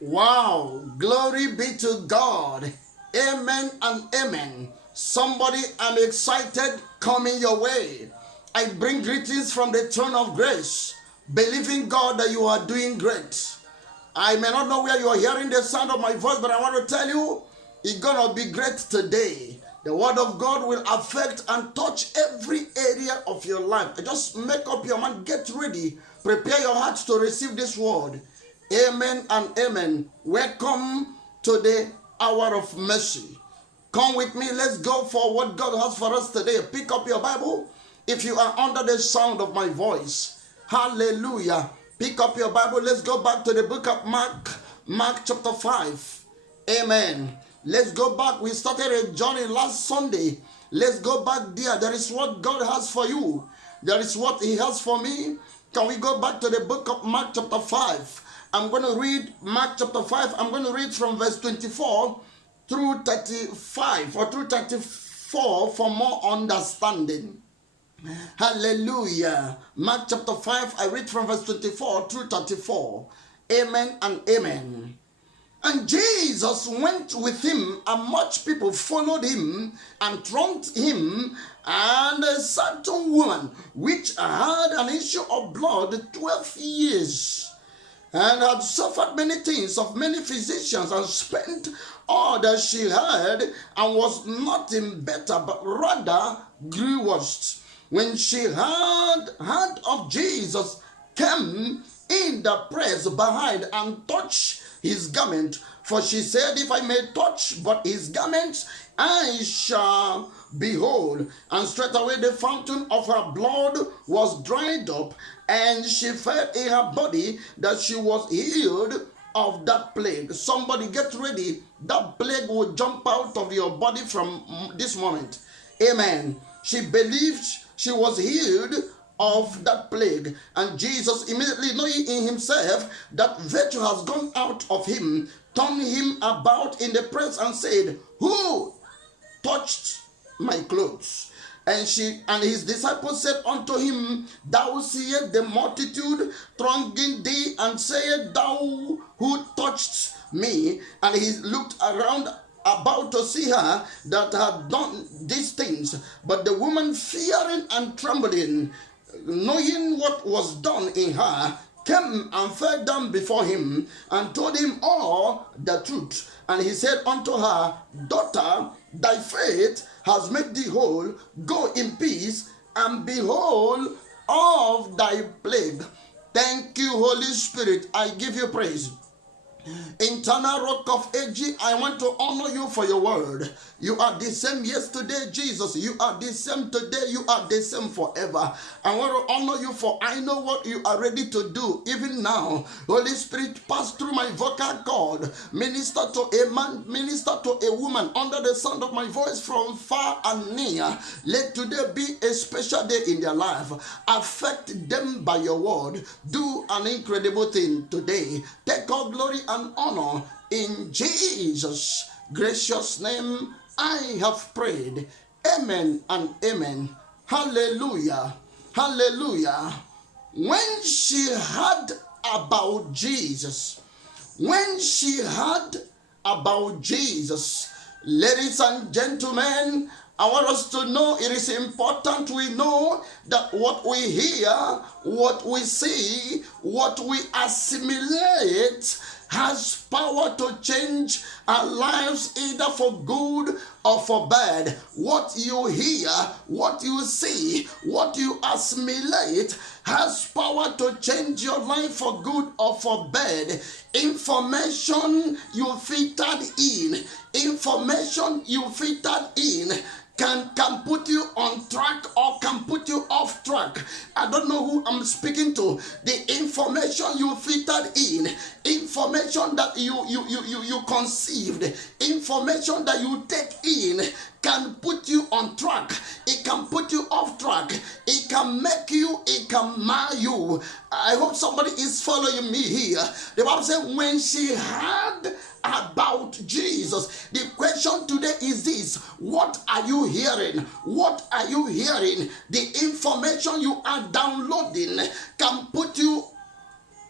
Wow, glory be to God. Amen and amen. Somebody, I'm excited coming your way. I bring greetings from the throne of grace, believing God that you are doing great. I may not know where you are hearing the sound of my voice, but I want to tell you, it's gonna be great today. The word of God will affect and touch every area of your life. Just make up your mind, get ready, prepare your heart to receive this word. Amen and amen. Welcome to the hour of mercy. Come with me, let's go for what God has for us today. Pick up your Bible if you are under the sound of my voice. Hallelujah. Pick up your Bible. Let's go back to the book of Mark, Mark chapter 5. Amen. Let's go back. We started a journey last Sunday. Let's go back there. There is what God has for you. There is what He has for me. Can we go back to the book of Mark chapter 5? I'm going to read Mark chapter 5. I'm going to read from verse 24 through 35 or through 34 for more understanding. Hallelujah. Mark chapter 5, I read from verse 24 through 34. Amen and amen. And Jesus went with him, and much people followed him and thronged him. And a certain woman which had an issue of blood 12 years, and had suffered many things of many physicians, and spent all that she had, and was nothing better, but rather grew worse. When she heard of Jesus, came in the press behind and touched his garment. For she said, if I may touch but his garments, I shall be whole. And straightway the fountain of her blood was dried up, and she felt in her body that she was healed of that plague. Somebody get ready. That plague will jump out of your body from this moment. Amen. She believed she was healed of that plague. And Jesus, immediately knowing in himself that virtue has gone out of him, turned him about in the press and said, who touched my clothes? And his disciples said unto him, thou seest the multitude thronging thee, and sayest thou, who touched me? And he looked around about to see her that had done these things. But the woman, fearing and trembling, knowing what was done in her, came and fell down before him, and told him all the truth. And he said unto her, daughter, thy faith has made thee whole. Go in peace, and be whole of thy plague. Thank you, Holy Spirit. I give you praise. Eternal Rock of Ages, I want to honor you for your word. You are the same yesterday, Jesus. You are the same today. You are the same forever. I want to honor you, for I know what you are ready to do even now. Holy Spirit, pass through my vocal cord. Minister to a man, minister to a woman under the sound of my voice from far and near. Let today be a special day in their life. Affect them by your word. Do an incredible thing today. Take all glory and honor in Jesus' gracious name. I have prayed. Amen and amen. Hallelujah. Hallelujah. When she heard about Jesus, ladies and gentlemen, I want us to know it is important we know that what we hear, what we see, what we assimilate has power to change our lives either for good or for bad. What you hear, what you see, what you assimilate has power to change your life for good or for bad. Information you filtered in, can put you on track or can put you off track. I don't know who I'm speaking to. The information you filtered in, information that you conceived, information that you take in can put you on track. It can put you off track. It can make you, it can mar you. I hope somebody is following me here. The Bible says when she heard about Jesus, the question today is this: what are you hearing? What are you hearing? The information you are downloading can put you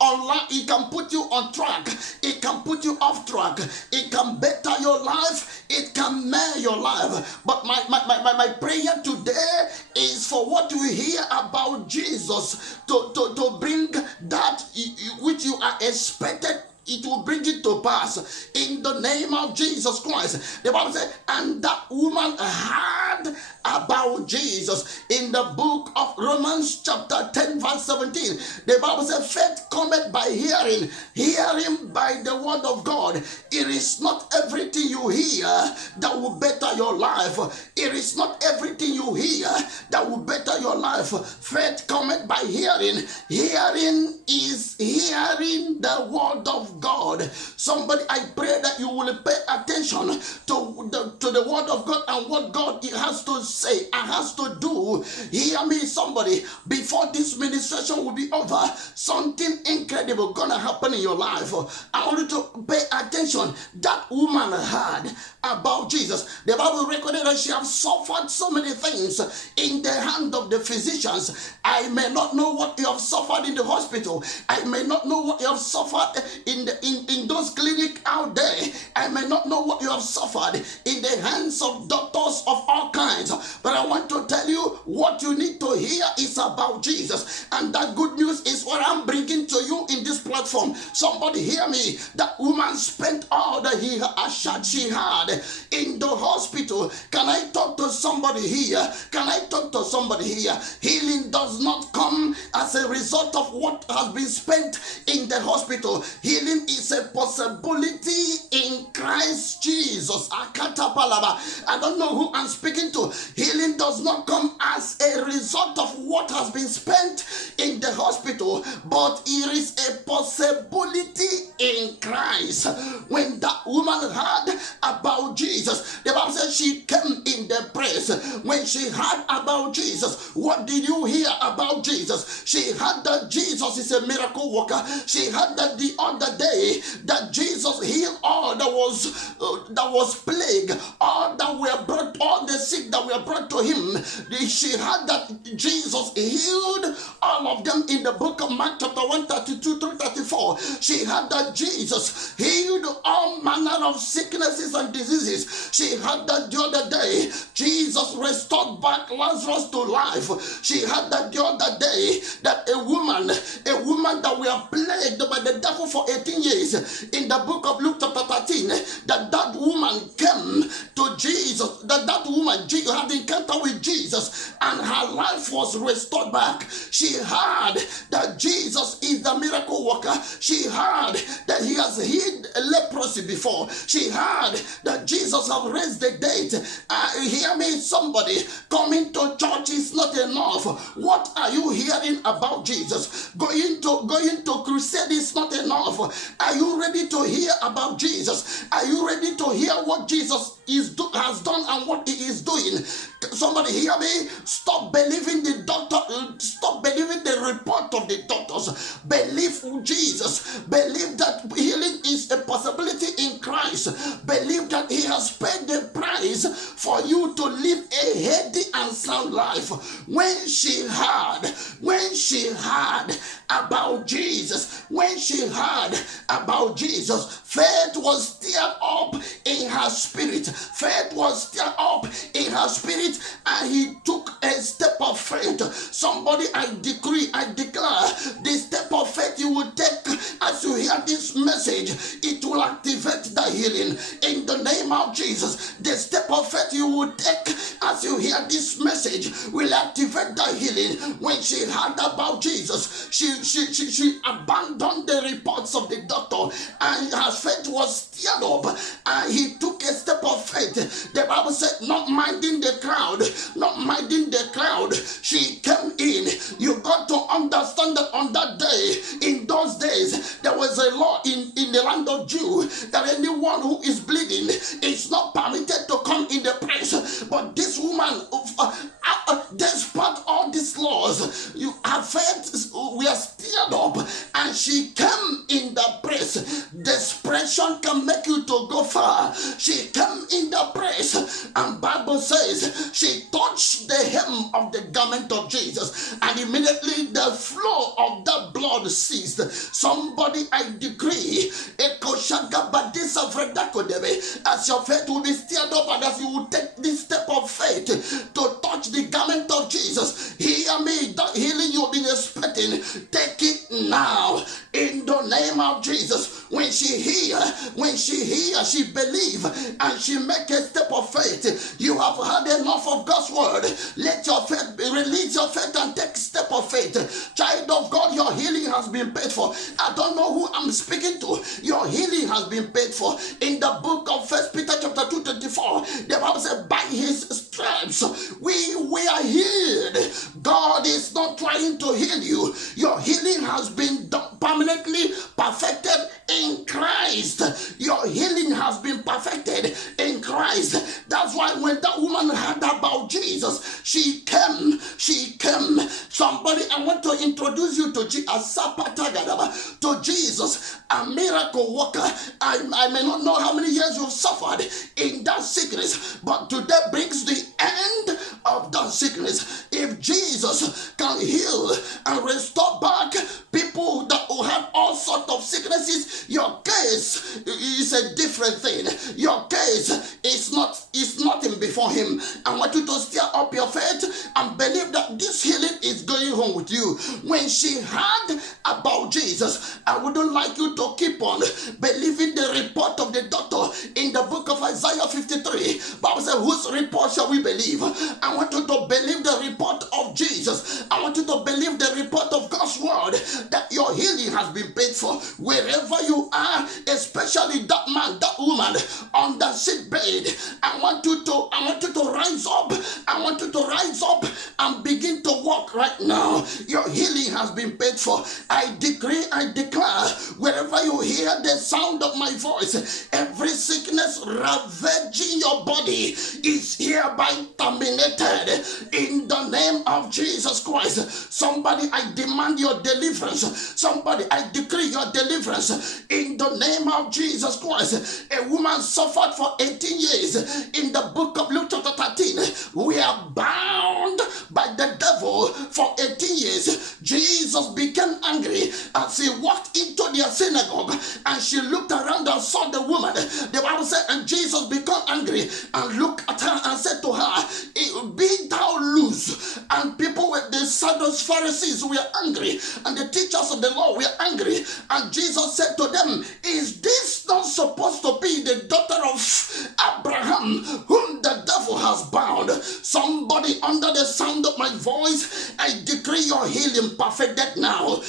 online, it can put you on track, it can put you off track, it can better your life, it can mar your life. But my prayer today is for what you hear about Jesus to bring that which you are expected, it will bring it to pass in the name of Jesus Christ. The Bible says, and that woman heard about Jesus in the book of Romans chapter 10 verse 17. The Bible says, faith cometh by hearing, hearing by the word of God. It is not everything you hear that will better your life. It is not everything you hear that will better your life. Faith cometh by hearing. Hearing is hearing the word of God. Somebody, I pray that you will pay attention to the word of God and what God has to say and has to do. Hear me, somebody. Before this ministration will be over, something incredible gonna happen in your life. I want you to pay attention. That woman heard about Jesus. The Bible recorded that she has suffered so many things in the hand of the physicians. I may not know what you have suffered in the hospital. I may not know what you have suffered in those clinics out there. I may not know what you have suffered in the hands of doctors of all kinds. But I want to tell you, what you need to hear is about Jesus. And that good news is what I'm bringing to you in this platform. Somebody hear me. That woman spent all that she had in the hospital. Can I talk to somebody here? Can I talk to somebody here? Healing does not come as a result of what has been spent in the hospital. Healing is a possibility in Christ Jesus. I don't know who I'm speaking to. Healing does not come as a result of what has been spent in the hospital, but it is a possibility in Christ. When that woman heard about Jesus, the Bible says she came in the praise. When she heard about Jesus, what did you hear about Jesus? She heard that Jesus is a miracle worker. She heard that the other day that Jesus healed all that was plague, all the sick that were brought to him. She heard that Jesus healed all of them in the book of Mark chapter 132 through 34. She heard that Jesus healed all manner of sicknesses and diseases. She heard that the other day Jesus restored back Lazarus to life. She heard that the other day that a woman that were plagued by the devil for 18 years in the book of Luke chapter 13, that woman came to Jesus, that woman had encounter with Jesus and her life was restored back. She heard that Jesus is the miracle worker. She heard that he has healed leprosy before. She heard that Jesus has raised the dead. Hear me, somebody. Coming to church is not enough. What are you hearing about Jesus? Going to crusade is not enough. Are you ready to hear about Jesus? Are you ready to hear what Jesus has done and what he is doing? Somebody hear me. Stop believing the doctor. Stop believing the report of the doctors. Believe Jesus. Believe that healing is a possibility in Christ. Believe that he has paid the price for you to live a healthy and sound life. When she heard about Jesus, faith was stirred up in her spirit. Faith was stirred up in her spirit, and he took a step of faith. Somebody, I decree, I declare, the step of faith you will take as you hear this message, it will activate the healing in the name of Jesus. The step of faith you will take as you hear this message will activate the healing. When she heard about Jesus, she abandoned the reports of the doctor, and her faith was stirred up, and he took a step of faith. The Bible said, not minding the crowd, she came in. You got to understand that on that day, in those days, there was a law in the land of Jew that anyone who is bleeding is not permitted to come in the place. But this woman, despite all these laws, her faith were stirred up, and she came in the place. Desperation can make you to go far. She came in the place, and Bible says she touched the hem of the garment of Jesus, and immediately the flow of that blood ceased. Somebody, I decree, as your faith will be stirred up, and as you will take this step of faith to touch the garment of Jesus, hear me, that healing you've been expecting, take it now in the name of Jesus. When she hear, she believe, and she make a step of faith. You have had enough of God's word. Let your faith release your faith and take a step of faith. Child of God, your healing has been paid for. I don't know who I'm speaking to. Your healing has been paid for. In the book of 1 Peter chapter 2:24, the Bible says, by his stripes we are healed. God is not trying to heal you. Your healing has been permanently perfected in Christ. Your healing has been perfected in Christ. That's why when that woman heard about Jesus, she came. Somebody, I want to introduce you to Jesus, a miracle worker. I may not know how many years you've suffered in that sickness, but today brings the end of that sickness. If Jesus can heal and restore back people that who have all sorts of sicknesses, your case is a different thing. Your case is nothing before him. I want you to stir up your faith and believe that this healing is going home with you. When she heard about Jesus, I wouldn't like you to keep on believing the report of the doctor. In the book of Isaiah 53, Bible says, whose report shall we believe? I want you to believe the report of Jesus. I want you to believe the report of God's word, that your healing has been paid for. Wherever you are, especially that man, that woman on the sick bed, I want you to rise up. I want you to rise up and begin to walk right now. Your healing has been paid for. I decree, I declare, wherever you hear the sound of my voice, every sickness ravaging your body is hereby terminated in the name of Jesus Christ. Somebody, I demand your deliverance. Somebody, I decree your deliverance in the name of Jesus Christ. A woman suffered for 18 years. In the book of Luke chapter 13, we are bound by the devil for 18 years. Jesus became angry as he walked into their synagogue, and she looked around and saw the woman. The Bible said, and Jesus became angry and looked at her and said to her, be thou loose. And people with the Sadducees, Pharisees were angry, and the teachers of the law were angry. And Jesus said to them, is this not supposed to be the daughter of Abraham, whom the devil has bound? Somebody under the sound of my voice, I decree your healing perfected now.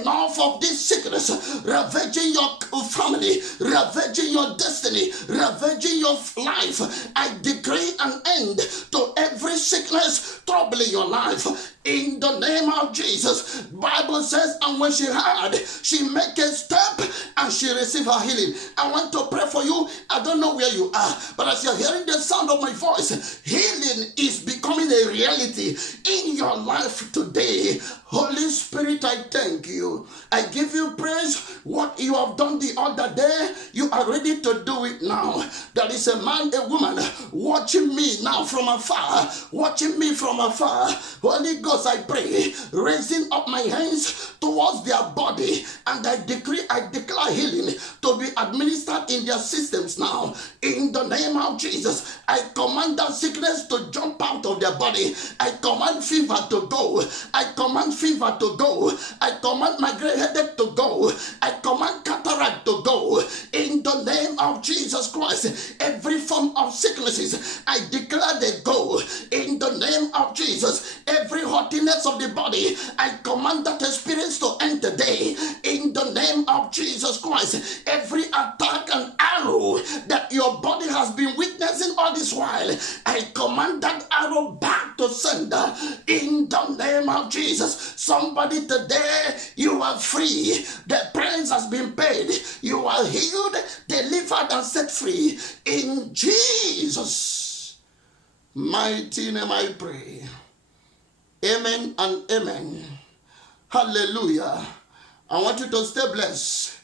Enough of this sickness ravaging your family, ravaging your destiny, ravaging your life. I decree an end to every sickness troubling your life. In the name of Jesus. Bible says, and when she heard, she made a step and she received her healing. I want to pray for you. I don't know where you are, but as you're hearing the sound of my voice, healing is becoming a reality in your life today. Holy Spirit, I thank you. I give you praise. What you have done the other day, you are ready to do it now. There is a man, a woman watching me now from afar, watching me from afar. Holy Ghost, I pray, raising up my hands towards their body, and I decree, I declare healing to be administered in their systems now. In the name of Jesus, I command that sickness to jump out of their body. I command fever to go. I command fever to go. I command migraine headache to go. I command cataract to go. In the name of Jesus Christ, every form of sicknesses, I declare they go. In the name of Jesus, every haughtiness of the body, I command that experience to end today. In the name of Jesus Christ, every attack and arrow that your body has been witnessing all this while, I command that arrow back to sender. In the name of Jesus, somebody today, you are free. The price has been paid. You are healed, delivered, and set free. In Jesus' mighty name I pray. Amen and amen. Hallelujah. I want you to stay blessed.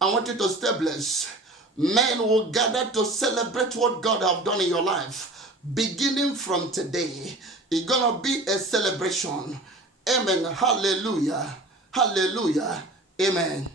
I want you to stay blessed. Men will gather to celebrate what God have done in your life. Beginning from today, it's going to be a celebration. Amen. Hallelujah. Hallelujah. Amen.